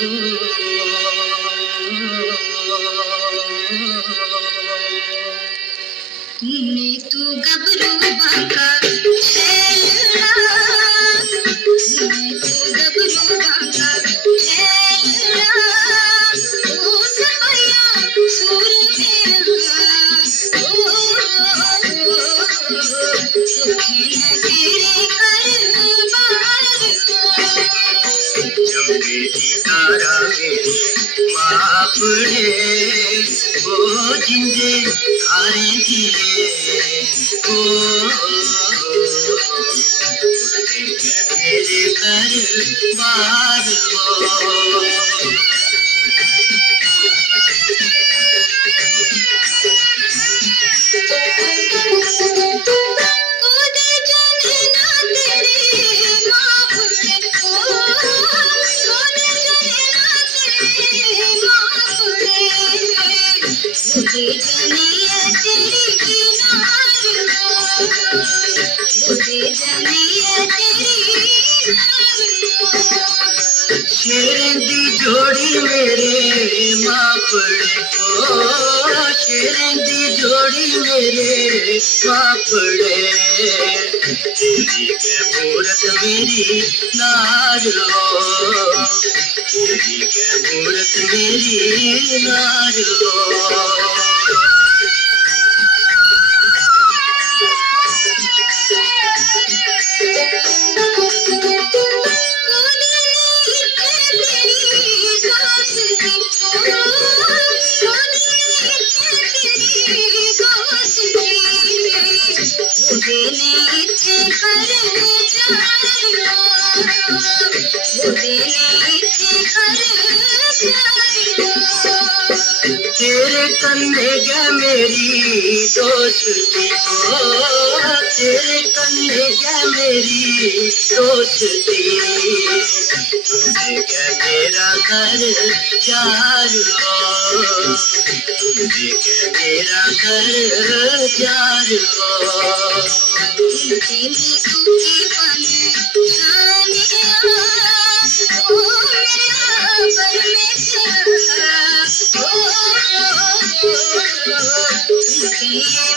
ने तू गबरू बाका छेलना, ने तू गबरू बाका छेलना, ओ सपया सुर मेरा, ओ सुखे न तेरे करबार चंबे दी तारा मेरे मापड़े ओ जिंदे थारे दिए ओ मेरे घर बार शेरें दी जोड़ी मेरे मापड़े को, शेरें दी जोड़ी मेरे मापड़े, पूरी के मूरत मेरी नारो, पूरी के मूरत मेरी नारो। तेरे कंधे गया मेरी दोस्ती को, तेरे कंधे गया मेरी दोस्ती, तुझे क्या मेरा घर चारो, तुझे क्या मेरा घर चारो। Yeah.